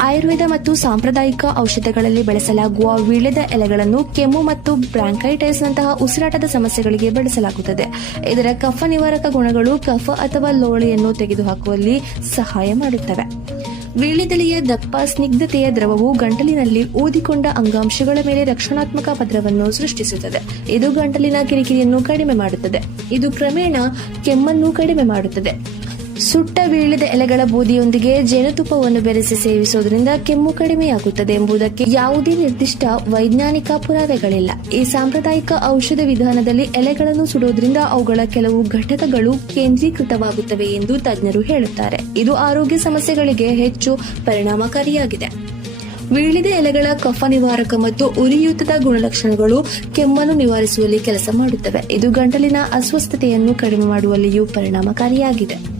ಆಯುರ್ವೇದ ಮತ್ತು ಸಾಂಪ್ರದಾಯಿಕ ಔಷಧಗಳಲ್ಲಿ ಬಳಸಲಾಗುವ ವೀಳ್ಯದ ಎಲೆಗಳನ್ನು ಕೆಮ್ಮು ಮತ್ತು ಬ್ರಾಂಕೈಟಿಸ್ ನಂತಹ ಉಸಿರಾಟದ ಸಮಸ್ಯೆಗಳಿಗೆ ಬಳಸಲಾಗುತ್ತದೆ. ಇದರ ಕಫ ನಿವಾರಕ ಗುಣಗಳು ಕಫ ಅಥವಾ ಲೋಳೆಯನ್ನು ತೆಗೆದುಹಾಕುವಲ್ಲಿ ಸಹಾಯ ಮಾಡುತ್ತವೆ. ವೀಳ್ಯದೆಲೆಯ ದಪ್ಪ ಸ್ನಿಗ್ಧತೆಯ ದ್ರವವು ಗಂಟಲಿನಲ್ಲಿ ಊದಿಕೊಂಡ ಅಂಗಾಂಶಗಳ ಮೇಲೆ ರಕ್ಷಣಾತ್ಮಕ ಪದರವನ್ನು ಸೃಷ್ಟಿಸುತ್ತದೆ. ಇದು ಗಂಟಲಿನ ಕಿರಿಕಿರಿಯನ್ನು ಕಡಿಮೆ ಮಾಡುತ್ತದೆ. ಇದು ಕ್ರಮೇಣ ಕೆಮ್ಮನ್ನು ಕಡಿಮೆ ಮಾಡುತ್ತದೆ. ಸುಟ್ಟ ವೀಳ್ಯದ ಎಲೆಗಳ ಬೂದಿಯೊಂದಿಗೆ ಜೇನುತುಪ್ಪವನ್ನು ಬೆರೆಸಿ ಸೇವಿಸುವುದರಿಂದ ಕೆಮ್ಮು ಕಡಿಮೆಯಾಗುತ್ತದೆ ಎಂಬುದಕ್ಕೆ ಯಾವುದೇ ನಿರ್ದಿಷ್ಟ ವೈಜ್ಞಾನಿಕ ಪುರಾವೆಗಳಿಲ್ಲ. ಈ ಸಾಂಪ್ರದಾಯಿಕ ಔಷಧ ವಿಧಾನದಲ್ಲಿ ಎಲೆಗಳನ್ನು ಸುಡುವುದರಿಂದ ಅವುಗಳ ಕೆಲವು ಘಟಕಗಳು ಕೇಂದ್ರೀಕೃತವಾಗುತ್ತವೆ ಎಂದು ತಜ್ಞರು ಹೇಳುತ್ತಾರೆ. ಇದು ಆರೋಗ್ಯ ಸಮಸ್ಯೆಗಳಿಗೆ ಹೆಚ್ಚು ಪರಿಣಾಮಕಾರಿಯಾಗಿದೆ. ವೀಳ್ಯದ ಎಲೆಗಳ ಕಫ ನಿವಾರಕ ಮತ್ತು ಉರಿಯೂತದ ಗುಣಲಕ್ಷಣಗಳು ಕೆಮ್ಮನ್ನು ನಿವಾರಿಸುವಲ್ಲಿ ಕೆಲಸ ಮಾಡುತ್ತವೆ. ಇದು ಗಂಟಲಿನ ಅಸ್ವಸ್ಥತೆಯನ್ನು ಕಡಿಮೆ ಮಾಡುವಲ್ಲಿಯೂ ಪರಿಣಾಮಕಾರಿಯಾಗಿದೆ.